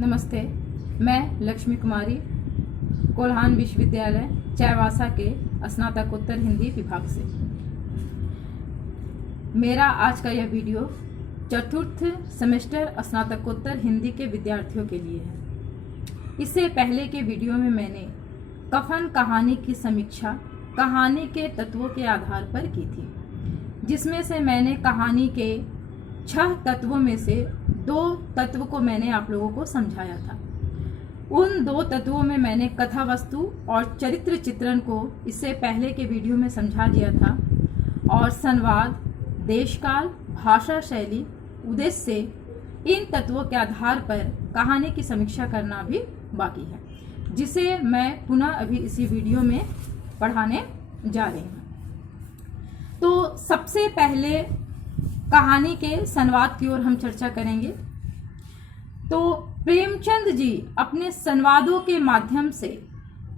नमस्ते, मैं लक्ष्मी कुमारी कोल्हान विश्वविद्यालय चाईबासा के स्नातकोत्तर हिंदी विभाग से। मेरा आज का यह वीडियो चतुर्थ सेमेस्टर स्नातकोत्तर हिंदी के विद्यार्थियों के लिए है। इससे पहले के वीडियो में मैंने कफन कहानी की समीक्षा कहानी के तत्वों के आधार पर की थी, जिसमें से मैंने कहानी के 6 तत्वों में से 2 तत्व को मैंने आप लोगों को समझाया था। उन 2 तत्वों में मैंने कथा वस्तु और चरित्र चित्रण को इससे पहले के वीडियो में समझा दिया था, और संवाद, देशकाल, भाषा शैली, उद्देश्य, इन तत्वों के आधार पर कहानी की समीक्षा करना भी बाकी है, जिसे मैं पुनः अभी इसी वीडियो में पढ़ाने जा रही हूँ। तो सबसे पहले कहानी के संवाद की ओर हम चर्चा करेंगे। तो प्रेमचंद जी अपने संवादों के माध्यम से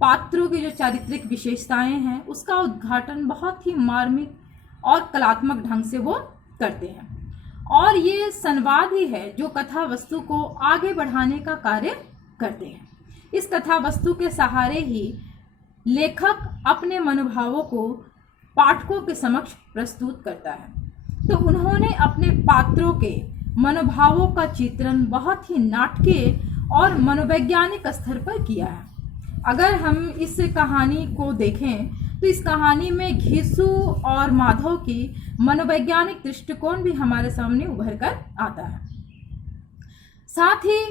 पात्रों की जो चारित्रिक विशेषताएं हैं उसका उद्घाटन बहुत ही मार्मिक और कलात्मक ढंग से वो करते हैं, और ये संवाद ही है जो कथा वस्तु को आगे बढ़ाने का कार्य करते हैं। इस कथा वस्तु के सहारे ही लेखक अपने मनोभावों को पाठकों के समक्ष प्रस्तुत करता है। तो उन्होंने अपने पात्रों के मनोभावों का चित्रण बहुत ही नाटकीय और मनोवैज्ञानिक स्तर पर किया है। अगर हम इस कहानी को देखें तो इस कहानी में घीसू और माधव की मनोवैज्ञानिक दृष्टिकोण भी हमारे सामने उभर कर आता है। साथ ही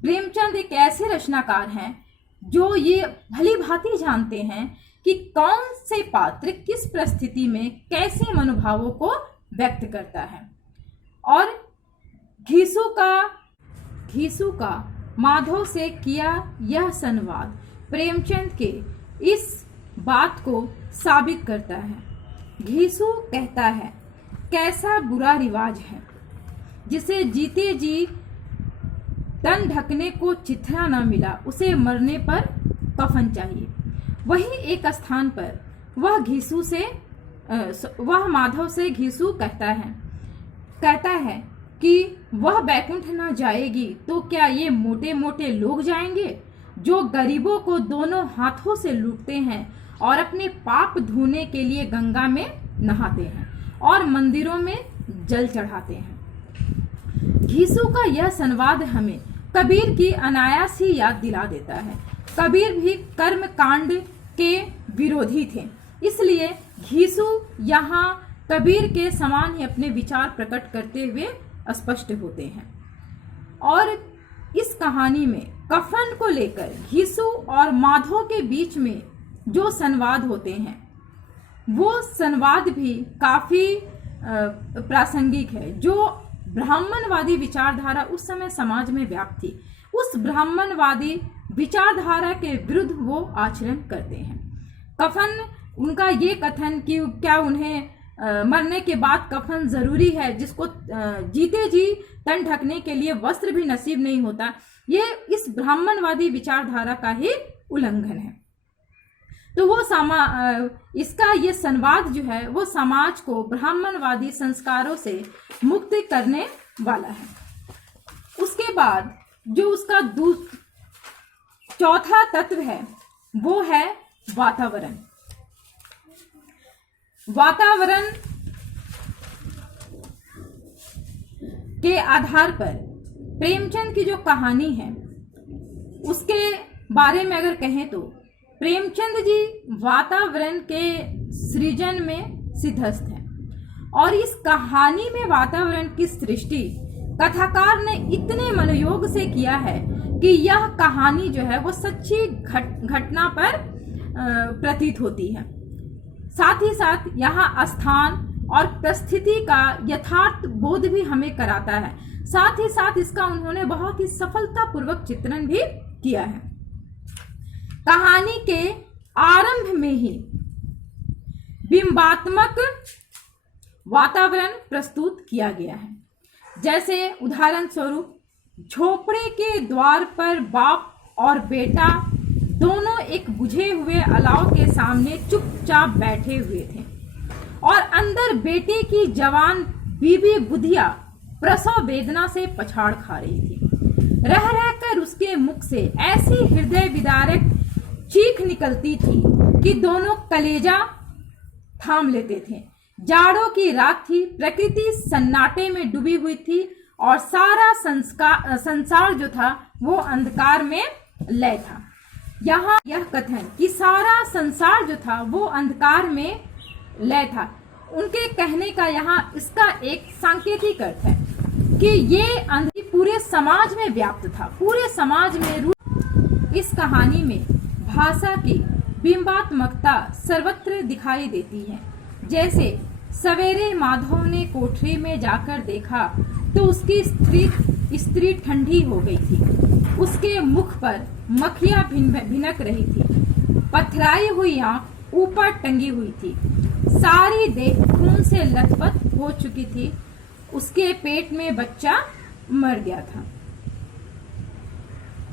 प्रेमचंद एक ऐसे रचनाकार हैं जो ये भली भांति जानते हैं कि कौन से पात्र किस परिस्थिति में कैसे मनोभावों को व्यक्त करता है, और घीसू का माधव से किया यह संवाद प्रेमचंद के इस बात को साबित करता है। घीसू कहता है, कैसा बुरा रिवाज है जिसे जीते जी तन ढकने को चिथरा न मिला, उसे मरने पर कफन चाहिए। वही एक स्थान पर वह माधव से घीसू कहता है कि वह बैकुंठ न जाएगी तो क्या ये मोटे मोटे लोग जाएंगे जो गरीबों को दोनों हाथों से लूटते हैं और अपने पाप धोने के लिए गंगा में नहाते हैं और मंदिरों में जल चढ़ाते हैं। घीसू का यह संवाद हमें कबीर की अनायास ही याद दिला देता है। कबीर भी कर्म कांड के विरोधी थे, इसलिए घीसू यहाँ कबीर के समान ही अपने विचार प्रकट करते हुए स्पष्ट होते हैं। और इस कहानी में कफन को लेकर घीसू और माधव के बीच में जो संवाद होते हैं वो संवाद भी काफी प्रासंगिक है। जो ब्राह्मणवादी विचारधारा उस समय समाज में व्याप्त थी, उस ब्राह्मणवादी विचारधारा के विरुद्ध वो आचरण करते हैं। कफन, उनका ये कथन कि क्या उन्हें मरने के बाद कफन जरूरी है, जिसको जीते जी तन ढकने के लिए वस्त्र भी नसीब नहीं होता, ये इस ब्राह्मणवादी विचारधारा का ही उल्लंघन है। तो वो इसका ये संवाद जो है वो समाज को ब्राह्मणवादी संस्कारों से मुक्त करने वाला है। उसके बाद जो उसका चौथा तत्व है वो है वातावरण। वातावरण के आधार पर प्रेमचंद की जो कहानी है उसके बारे में अगर कहें तो प्रेमचंद जी वातावरण के सृजन में सिद्धहस्त हैं, और इस कहानी में वातावरण की सृष्टि कथाकार ने इतने मनोयोग से किया है कि यह कहानी जो है वो सच्ची घटना पर प्रतीत होती है। साथ ही साथ यहाँ स्थान और परिस्थिति का यथार्थ बोध भी हमें कराता है। साथ ही साथ इसका उन्होंने बहुत ही सफलतापूर्वक चित्रण भी किया है। कहानी के आरंभ में ही बिंबात्मक वातावरण प्रस्तुत किया गया है। जैसे उदाहरण स्वरूप झोपड़े के द्वार पर बाप और बेटा दोनों एक बुझे हुए अलाव के सामने चुपचाप बैठे हुए थे, और अंदर बेटे की जवान बीबी बुधिया प्रसव वेदना से पछाड़ खा रही थी। रह रहकर मुख से ऐसी हृदय विदारक चीख निकलती थी कि दोनों कलेजा थाम लेते थे। जाड़ों की रात थी, प्रकृति सन्नाटे में डूबी हुई थी और सारा संसार जो था वो अंधकार में लय था। यहाँ यह कथन कि सारा संसार जो था वो अंधकार में लय था, उनके कहने का यहाँ इसका एक सांकेतिक अर्थ है कि ये अंधकार पूरे समाज में व्याप्त था, पूरे समाज में। इस कहानी में भाषा की बिंबात्मकता सर्वत्र दिखाई देती है। जैसे सवेरे माधव ने कोठरी में जाकर देखा तो उसकी स्त्री ठंडी हो गई थी, उसके मुख पर मक्खियां भिनक रही थी, पथराई हुई आंख ऊपर टंगी हुई थी, सारी देह खून से लथपथ हो चुकी थी, उसके पेट में बच्चा मर गया था।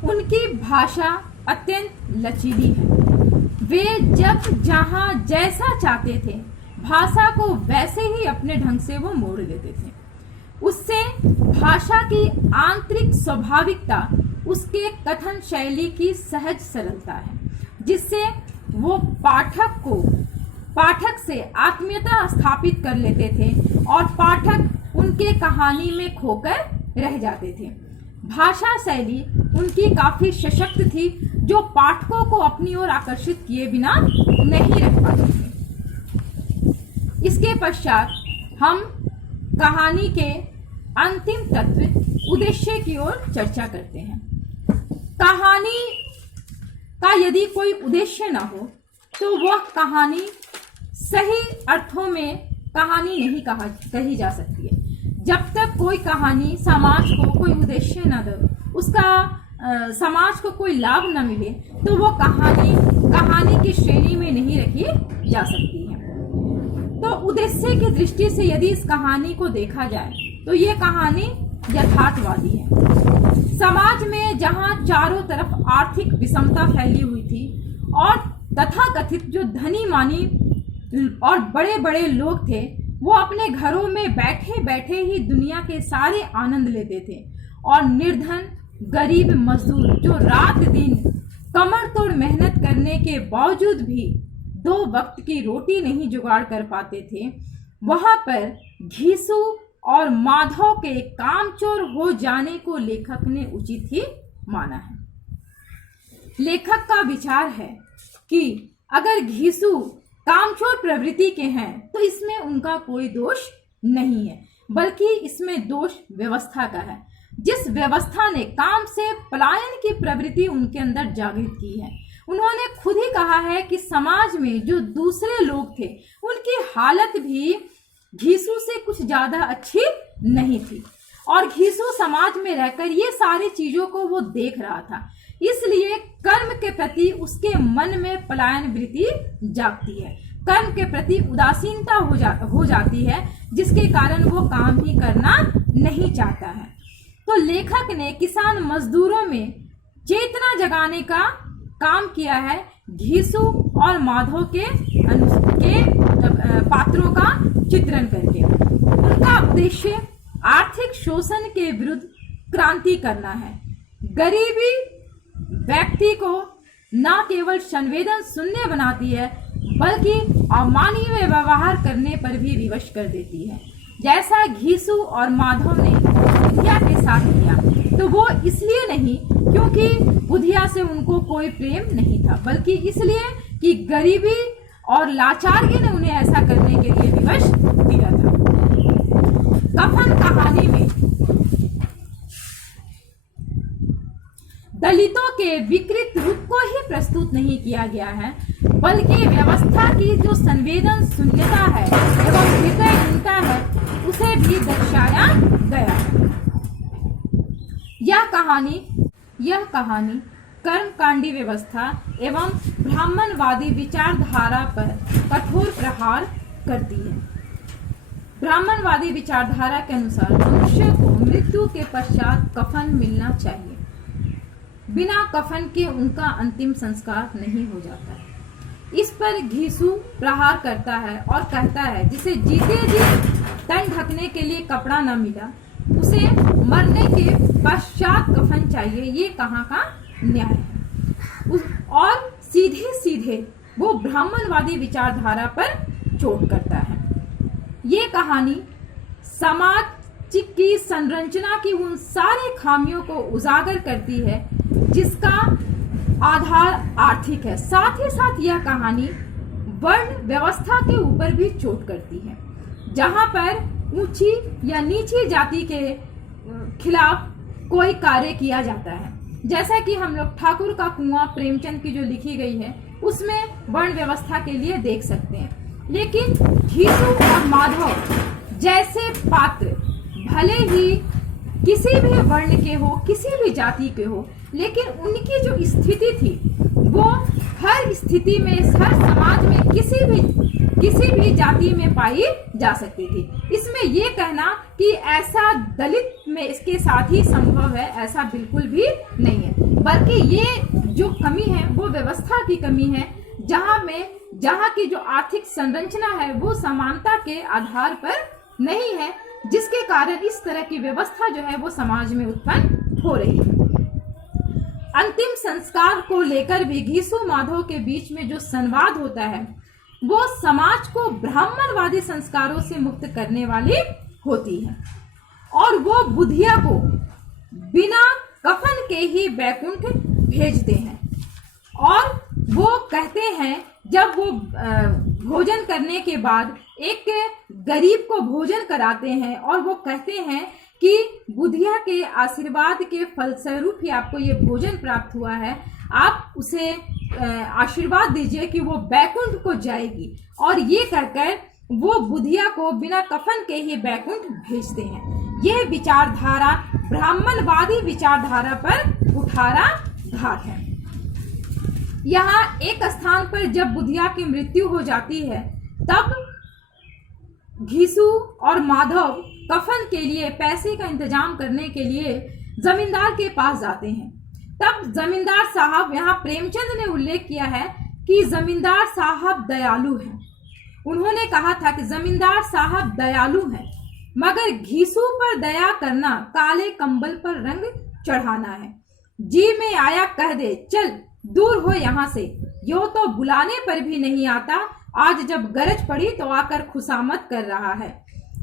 उनकी भाषा अत्यंत लचीली है। वे जब जहां जैसा चाहते थे भाषा को वैसे ही अपने ढंग से वो मोड़ देते थे। उससे भाषा की आंतरिक स्वाभाविकता, उसके कथन शैली की सहज सरलता है, जिससे वो पाठक से आत्मीयता स्थापित कर लेते थे और पाठक उनके कहानी में खोकर रह जाते थे। भाषा शैली उनकी काफी सशक्त थी, जो पाठकों को अपनी ओर आकर्षित किए बिना नहीं रह पाते थे। इसके पश्चात हम कहानी के अंतिम तत्व उद्देश्य की ओर चर्चा करते हैं। कहानी का यदि कोई उद्देश्य ना हो तो वह कहानी सही अर्थों में कहानी नहीं कही जा सकती है। जब तक कोई कहानी समाज को कोई उद्देश्य न दे, उसका समाज को कोई लाभ न मिले, तो वो कहानी की श्रेणी में नहीं रखी जा सकती है। तो उद्देश्य की दृष्टि से यदि इस कहानी को देखा जाए तो ये कहानी यथार्थवादी है। समाज में जहां चारों तरफ आर्थिक विषमता फैली हुई थी और तथाकथित जो धनी मानी और बड़े बड़े लोग थे, वो अपने घरों में बैठे बैठे ही दुनिया के सारे आनंद लेते थे, और निर्धन गरीब मजदूर जो रात दिन कमर तोड़ मेहनत करने के बावजूद भी 2 वक्त की रोटी नहीं जुगाड़ कर पाते थे, वहां पर घीसू और माधव के कामचोर हो जाने को लेखक ने उचित ही माना है। लेखक का विचार है कि अगर घीसू कामचोर प्रवृत्ति के हैं तो इसमें उनका कोई दोष नहीं है, बल्कि इसमें दोष व्यवस्था का है। जिस व्यवस्था ने काम से पलायन की प्रवृत्ति उनके अंदर जागृत की है, उन्होंने खुद ही कहा है कि समाज में जो दूसरे लोग थे उनकी हालत भी घीसू से कुछ ज्यादा अच्छी नहीं थी, और घीसू समाज में रहकर ये सारी चीजों को वो देख रहा था, इसलिए कर्म के प्रति उसके मन में पलायन वृत्ति जागती है, कर्म के प्रति उदासीनता हो जाती है, जिसके कारण वो काम ही करना नहीं चाहता है। तो लेखक ने किसान मजदूरों में चेतना जगाने का काम किया है, घीसू और माधव के पात्रों का चित्रण करके। उनका उद्देश्य आर्थिक शोषण के विरुद्ध क्रांति करना है। गरीबी व्यक्ति को न केवल संवेदन शून्य बनाती है, बल्कि अमानवीय व्यवहार करने पर भी विवश कर देती है। जैसा घीसू और माधव ने बुधिया के साथ किया, तो वो इसलिए नहीं क्योंकि बुधिया से उनको कोई प्रेम नहीं था, बल्कि इसलिए कि गरीबी और लाचारी ने उन्हें ऐसा करने के लिए विवश किया था। कफन कहानी में दलितों के विकृत रूप को ही प्रस्तुत नहीं किया गया है, बल्कि व्यवस्था की जो संवेदन शून्यता है एवं हृदयहीनता है, उसे भी दर्शाया गया है। यह कहानी कर्मकांडी व्यवस्था एवं ब्राह्मणवादी विचारधारा पर कठोर प्रहार करती है। ब्राह्मणवादी विचारधारा के अनुसार मनुष्य को मृत्यु के पश्चात कफन मिलना चाहिए, बिना कफन के उनका अंतिम संस्कार नहीं हो जाता है। इस पर घीसू प्रहार करता है और कहता है, जिसे जीते जी तन ढकने के लिए कपड़ा न मिला, उसे मरने के पश्चात कफन चाहिए। ये कहाँ का न्याय है। और सीधे सीधे वो ब्राह्मणवादी विचारधारा पर चोट करता है। ये कहानी समाज की संरचना की उन सारे खामियों को उजागर करती है जिसका आधार आर्थिक है। साथ ही साथ यह कहानी वर्ण व्यवस्था के ऊपर भी चोट करती है, जहां पर ऊंची या नीची जाति के खिलाफ कोई कार्य किया जाता है। जैसा कि हम लोग ठाकुर का कुआं प्रेमचंद की जो लिखी गई है उसमें वर्ण व्यवस्था के लिए देख सकते हैं। लेकिन घीसू और माधव जैसे पात्र भले ही किसी भी वर्ण के हो, किसी भी जाति के हो, लेकिन उनकी जो स्थिति थी वो हर स्थिति में, हर समाज में किसी भी जाति में पाई जा सकती थी। इसमें ये कहना कि ऐसा दलित में इसके साथ ही संभव है, ऐसा बिल्कुल भी नहीं है। बल्कि ये जो कमी है वो व्यवस्था की कमी है, जहाँ की जो आर्थिक संरचना है वो समानता के आधार पर नहीं है, जिसके कारण इस तरह की व्यवस्था जो है वो समाज में उत्पन्न हो रही है। अंतिम संस्कार को लेकर भी घीसू माधव के बीच में जो संवाद होता है वो समाज को ब्राह्मणवादी संस्कारों से मुक्त करने वाली होती है। और वो बुधिया को बिना कफन के ही बैकुंठ भेजते हैं। और वो कहते हैं, जब वो भोजन करने के बाद एक गरीब को भोजन कराते हैं और वो कहते हैं कि बुधिया के आशीर्वाद के फलस्वरूप ही आपको ये भोजन प्राप्त हुआ है, आप उसे आशीर्वाद दीजिए कि वो बैकुंठ को जाएगी। और ये कहकर वो बुधिया को बिना कफन के ही बैकुंठ भेजते हैं। यह विचारधारा ब्राह्मणवादी विचारधारा पर कुठारा घात है। यहाँ एक स्थान पर जब बुधिया की मृत्यु हो जाती है तब घीसू और माधव कफन के लिए पैसे का इंतजाम करने के लिए जमींदार के पास जाते हैं। तब जमींदार साहब, यहाँ प्रेमचंद ने उल्लेख किया है कि जमींदार साहब दयालु हैं। उन्होंने कहा था कि जमींदार साहब दयालु हैं, मगर घीसू पर दया करना काले कंबल पर रंग चढ़ाना है। जी में आया कह दे, चल दूर हो यहाँ से, यो तो बुलाने पर भी नहीं आता, आज जब गरज पड़ी तो आकर खुशामद कर रहा है।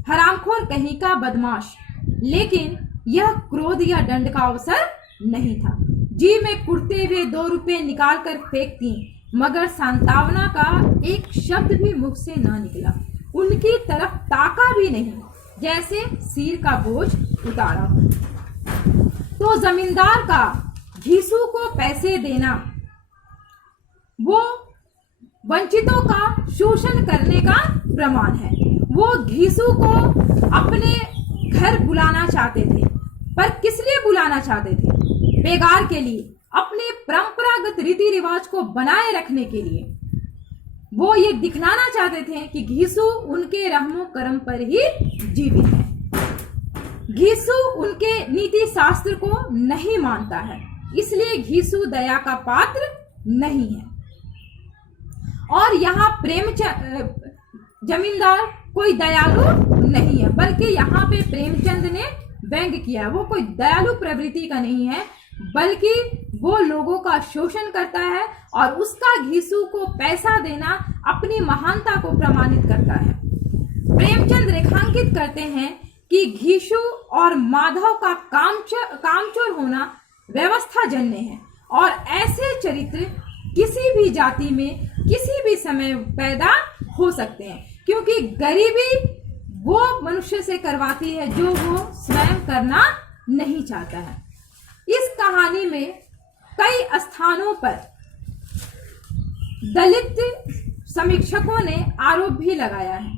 हरामखोर कहीं का बदमाश। लेकिन यह क्रोध या दंड का अवसर नहीं था। जी में कुड़ते हुए 2 रुपए निकाल कर फेंकती, मगर सांत्वना का एक शब्द भी मुख से ना निकला। उनकी तरफ ताका भी नहीं, जैसे सिर का बोझ उतारा हो। तो जमींदार का घीसू को पैसे देना वो वंचितों का शोषण करने का प्रमाण है। वो घीसू को अपने घर बुलाना चाहते थे, पर किस लिए बुलाना चाहते थे? बेगार के लिए, अपने परंपरागत रीति रिवाज को बनाए रखने के लिए। वो ये दिखलाना चाहते थे कि घीसू उनके रहमो कर्म पर ही जीवित है। घीसू उनके नीति शास्त्र को नहीं मानता है, इसलिए घीसू दया का पात्र नहीं है। और यहाँ जमींदार कोई दयालु नहीं है, बल्कि यहाँ पे प्रेमचंद ने व्यंग किया। वो कोई दयालु प्रवृत्ति का नहीं है, बल्कि वो लोगों का शोषण करता है और उसका घीसू को पैसा देना अपनी महानता को प्रमाणित करता है। प्रेमचंद रेखांकित करते हैं कि घीसू और माधव का कामचोर होना व्यवस्था जन्य है, और ऐसे चरित्र किसी भी जाति में किसी भी समय पैदा हो सकते हैं, क्योंकि गरीबी वो मनुष्य से करवाती है जो वो स्वयं करना नहीं चाहता है। इस कहानी में कई स्थानों पर दलित समीक्षकों ने आरोप भी लगाया है।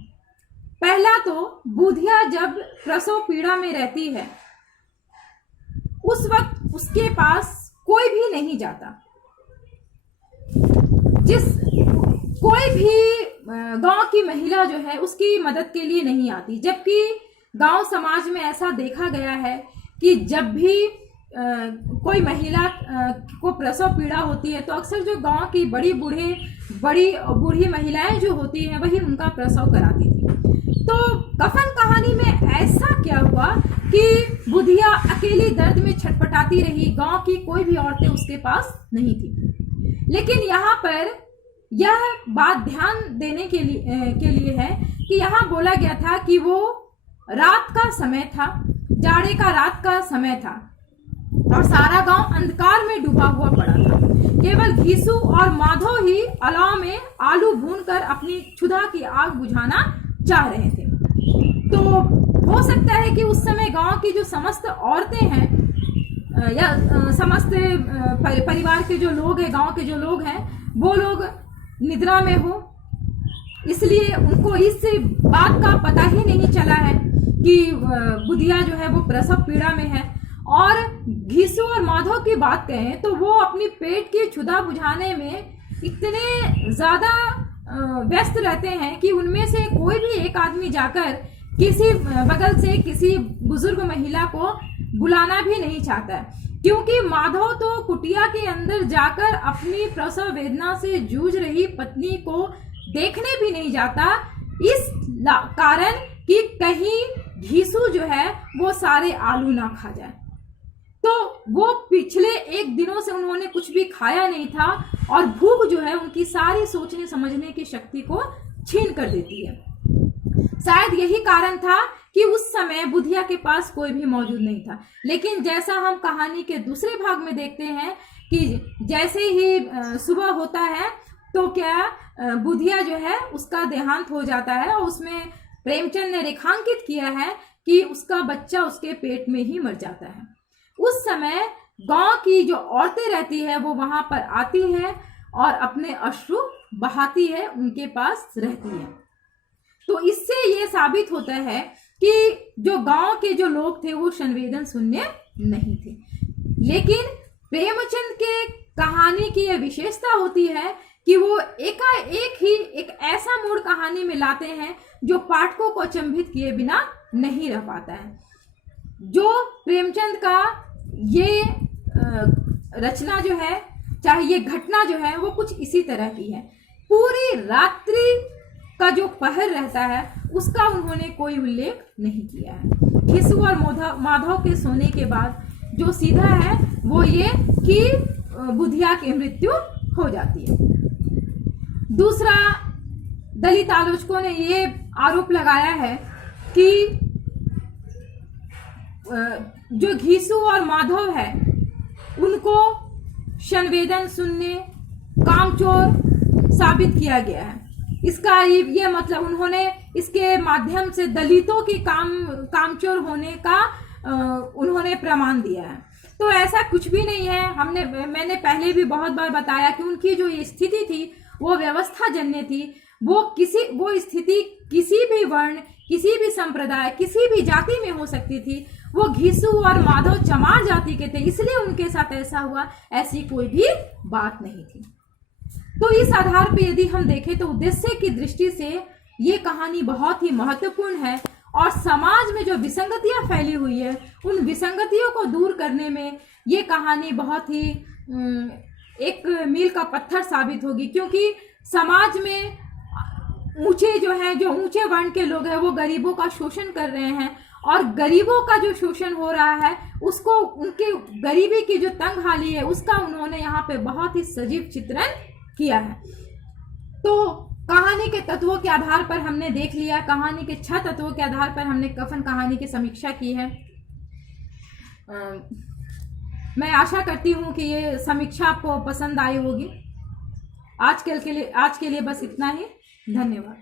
पहला तो बुधिया जब प्रसव पीड़ा में रहती है उस वक्त उसके पास कोई भी नहीं जाता, कोई भी गांव की महिला जो है उसकी मदद के लिए नहीं आती। जबकि गांव समाज में ऐसा देखा गया है कि जब भी कोई महिला को प्रसव पीड़ा होती है तो अक्सर जो गांव की बड़ी बूढ़ी महिलाएं जो होती हैं वही उनका प्रसव कराती थी। तो कफन कहानी में ऐसा क्या हुआ कि बुधिया अकेली दर्द में छटपटाती रही, गांव की कोई भी औरतें उसके पास नहीं थी। लेकिन यहाँ पर यह बात ध्यान देने के लिए है कि यहाँ बोला गया था कि वो रात का समय था, जाड़े का रात का समय था और सारा गांव अंधकार में डूबा हुआ पड़ा था। केवल घीसू और माधव ही अलाव में आलू भूनकर अपनी क्षुधा की आग बुझाना चाह रहे थे। तो हो सकता है कि उस समय गांव की जो समस्त औरतें हैं या समस्त परिवार के जो लोग हैं, गांव के जो लोग हैं, वो लोग निद्रा में हो, इसलिए उनको इस बात का पता ही नहीं चला है कि बुधिया जो है वो प्रसव पीड़ा में है। और घीसू और माधव की बात कहें तो वो अपनी पेट की क्षुधा बुझाने में इतने ज्यादा व्यस्त रहते हैं कि उनमें से कोई भी एक आदमी जाकर किसी बगल से किसी बुजुर्ग महिला को बुलाना भी नहीं चाहता है, क्योंकि माधव तो कुटिया के अंदर जाकर अपनी प्रसव वेदना से जूझ रही पत्नी को देखने भी नहीं जाता, इस कारण कि कहीं घीसू जो है वो सारे आलू ना खा जाए। तो वो पिछले एक दिनों से उन्होंने कुछ भी खाया नहीं था और भूख जो है उनकी सारी सोचने समझने की शक्ति को छीन कर देती है। शायद यही कारण था कि उस समय बुधिया के पास कोई भी मौजूद नहीं था। लेकिन जैसा हम कहानी के दूसरे भाग में देखते हैं कि जैसे ही सुबह होता है तो क्या बुधिया जो है उसका देहांत हो जाता है और उसमें प्रेमचंद ने रेखांकित किया है कि उसका बच्चा उसके पेट में ही मर जाता है। उस समय गांव की जो औरतें रहती है वो वहां पर आती है और अपने अश्रु बहाती है, उनके पास रहती है। तो इससे ये साबित होता है कि जो गांव के जो लोग थे वो संवेदन शून्य नहीं थे। लेकिन प्रेमचंद के कहानी की यह विशेषता होती है कि वो एकाएक ही एक ऐसा मोड़ कहानी में लाते हैं जो पाठकों को अचंभित किए बिना नहीं रह पाता है। जो प्रेमचंद का ये रचना जो है, चाहे ये घटना जो है, वो कुछ इसी तरह की है। पूरी रात्रि का जो पहर रहता है उसका उन्होंने कोई उल्लेख नहीं किया है। घीसू और माधव के सोने के बाद जो सीधा है वो ये कि बुधिया की मृत्यु हो जाती है। दूसरा, दलित आलोचकों ने ये आरोप लगाया है कि जो घीसू और माधव है उनको संवेदन शून्य, कामचोर साबित किया गया है। इसका ये मतलब उन्होंने इसके माध्यम से दलितों की कामचोर होने का उन्होंने प्रमाण दिया है। तो ऐसा कुछ भी नहीं है। मैंने पहले भी बहुत बार बताया कि उनकी जो ये स्थिति थी वो व्यवस्था जन्य थी। वो स्थिति किसी भी वर्ण, किसी भी संप्रदाय, किसी भी जाति में हो सकती थी। वो घीसू और माधव चमार जाति के थे, इसलिए उनके साथ ऐसा हुआ, ऐसी कोई भी बात नहीं थी। तो इस आधार पे यदि हम देखें तो उद्देश्य की दृष्टि से ये कहानी बहुत ही महत्वपूर्ण है और समाज में जो विसंगतियां फैली हुई है उन विसंगतियों को दूर करने में ये कहानी बहुत ही एक मील का पत्थर साबित होगी। क्योंकि समाज में जो ऊंचे वर्ण के लोग हैं वो गरीबों का शोषण कर रहे हैं और गरीबों का जो शोषण हो रहा है उसको, उनके गरीबी की जो तंगहाली है उसका उन्होंने यहाँ पे बहुत ही सजीव चित्रण किया है। तो कहानी के तत्वों के आधार पर हमने देख लिया, कहानी के 6 तत्वों के आधार पर हमने कफन कहानी की समीक्षा की है। मैं आशा करती हूँ कि ये समीक्षा आपको पसंद आई होगी। आज के लिए बस इतना ही। धन्यवाद।